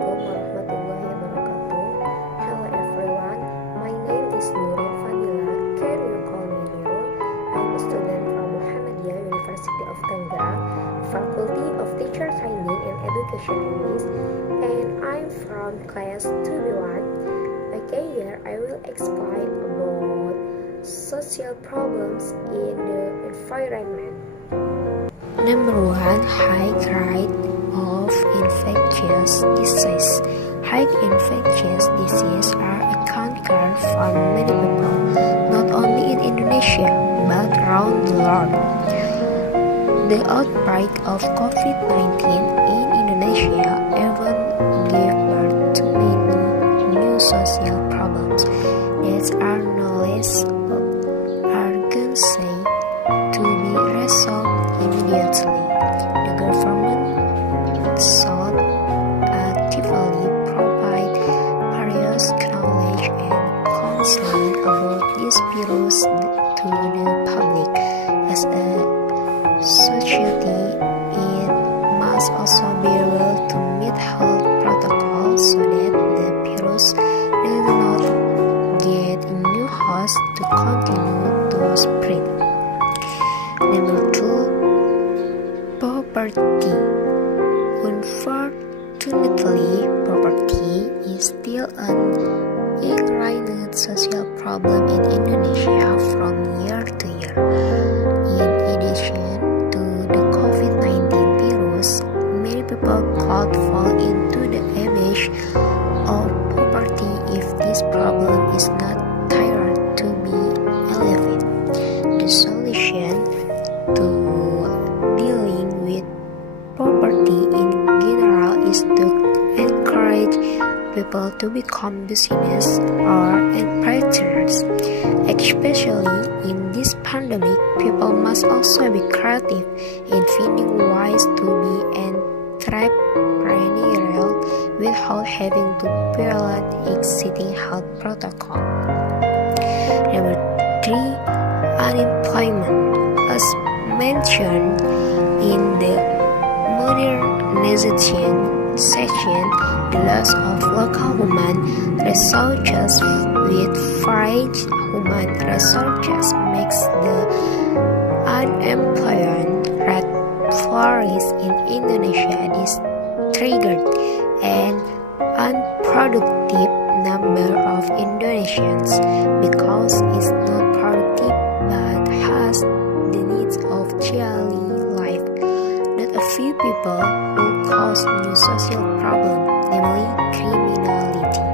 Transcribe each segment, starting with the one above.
Assalamualaikum warahmatullahi wabarakatuh. Hello everyone, my name is Nurul Fadila. Can you call me Nurul? I'm a student from Muhammadiyah University of Tangerang, Faculty of Teacher Training and Education English, and I'm from class 2B1. Okay, here I will explain about social problems in the environment. Number 1, high rate of infectious disease. High infectious disease are encountered for many people, not only in Indonesia but around the world. The outbreak of COVID-19 in Indonesia even gave birth to many new social problems that are no less urgent to be resolved immediately. The government should actively provide various knowledge and counseling about this virus to the public. As a society, it must also be able to meet health protocols so that the virus does not get a new host to continue to spread. Number 2, poverty. Unfortunately, poverty is still an ingrained social problem in Indonesia from year to year. In addition to the COVID-19 virus, many people could fall into the abyss of poverty if this problem is not tried to be alleviated. The solution to dealing with poverty in general is to encourage people to become business or entrepreneurs. Especially in this pandemic, people must also be creative in finding ways to be entrepreneurial without having to violate existing health protocol. Number 3, unemployment. As mentioned in the modernization section, the loss of local human resources with varied human resources makes the unemployment rate flourish in Indonesia. This triggered an unproductive number of Indonesians because it's not productive but has the needs of daily life. Not a few people who cause new social problem, namely criminality.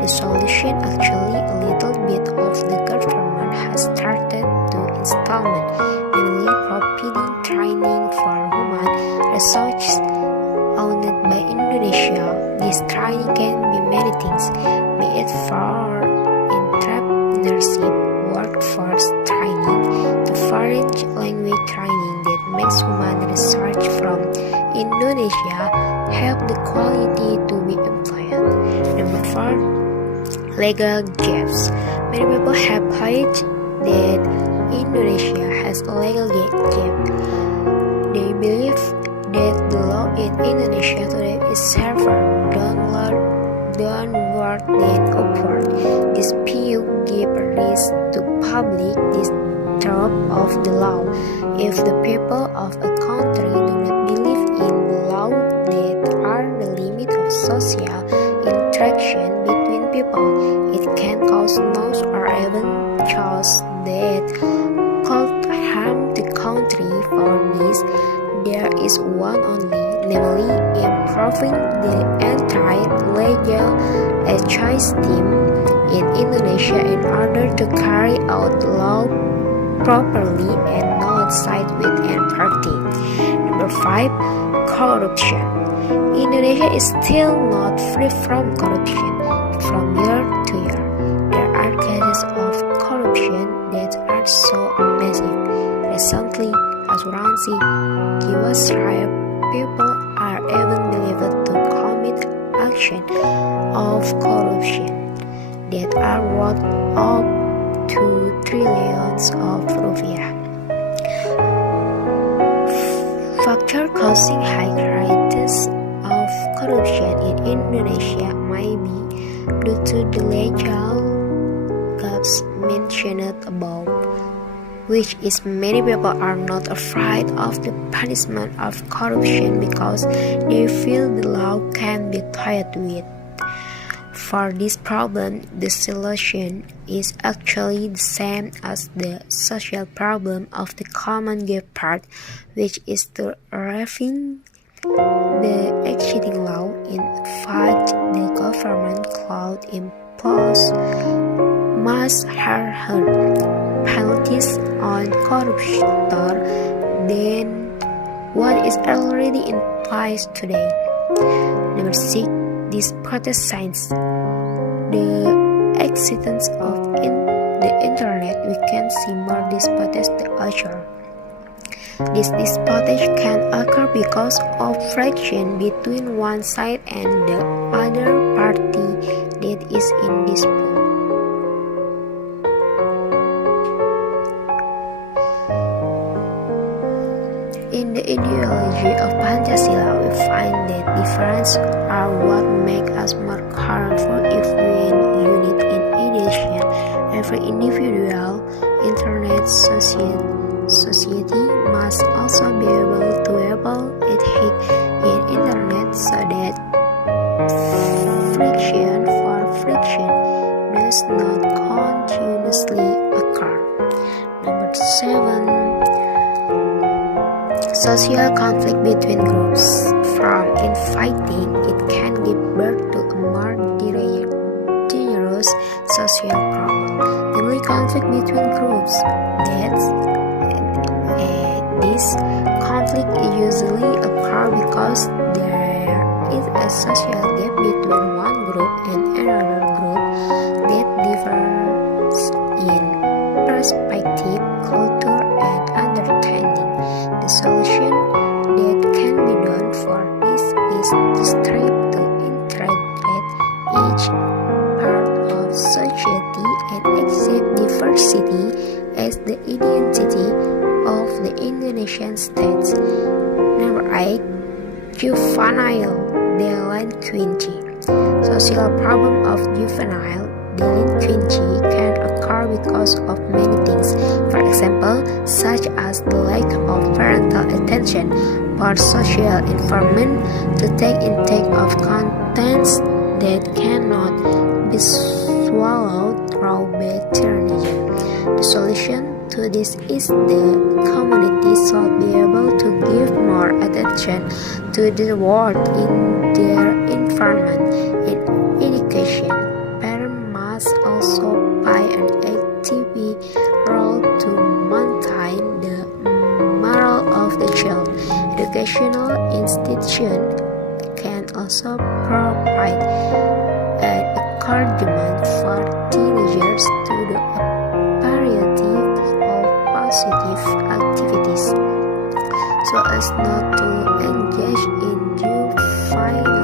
The solution actually a little bit of the government has started to installment, namely providing training for human resources owned by Indonesia. This training can be many things, be it for entrepreneurship, workforce training, to foreign language training that makes human research from Indonesia have the quality to be employed. Number 4, legal gaps. Many people have pledged that Indonesia has a legal gap. They believe that the law in Indonesia today is safer downward than upward. This view gives rise to public distrust of the law. If the people of a country do not believe in the law that are the limit of social interaction between people, it can cause loss or even chaos that could harm the country. For this, there is one only, namely improving the entire legal system in Indonesia in order to carry out the law properly and not side with any party. Number 5, corruption. Indonesia is still not free from corruption. From year to year, there are cases of corruption that are so massive. Recently, asuransi Jiwasraya people are even believed to commit action of corruption that are worth up to trillions of rupiah. Factor causing high rates of corruption corruption in Indonesia may be due to the legal gaps mentioned above, which is many people are not afraid of the punishment of corruption because they feel the law can be toyed with. For this problem, the solution is actually the same as the social problem of the common good part, which is to review the existing law. In fact, the government could impose much harsher penalties on corruption than what is already in place today. Number 6. This protest signs the existence of the internet. We can see more disputes occur. This dispute can occur because of friction between one side and the other party that is in dispute. In the ideology of Pancasila, we find that differences are what make us more powerful. If we unite in ideation, every individual internet society must also be able to ethic in internet so that friction does not continuously occur. Number 7. Social conflict between groups. From infighting, it can give birth to a more dangerous social problem, namely conflict between groups. This conflict usually occurs because there is a social gap between one group and another group that differs in perspective, culture, and understanding. The solution that can be done for this is to strive to integrate each part of society and accept diversity as the identity of the Indonesian state. Number 8. Juvenile delinquency. Social problem of juvenile delinquency can occur because of many things. For example, such as the lack of parental attention, poor social environment, to take intake of contents that cannot be swallowed raw by tyranny. The solution to this is the community should be able to give more attention to the world in their environment. In education, parents must also play an active role to maintain the moral of the child. Educational institutions can also provide an encouragement for teenagers to do a variety of positive activities so as not to engage in juvenile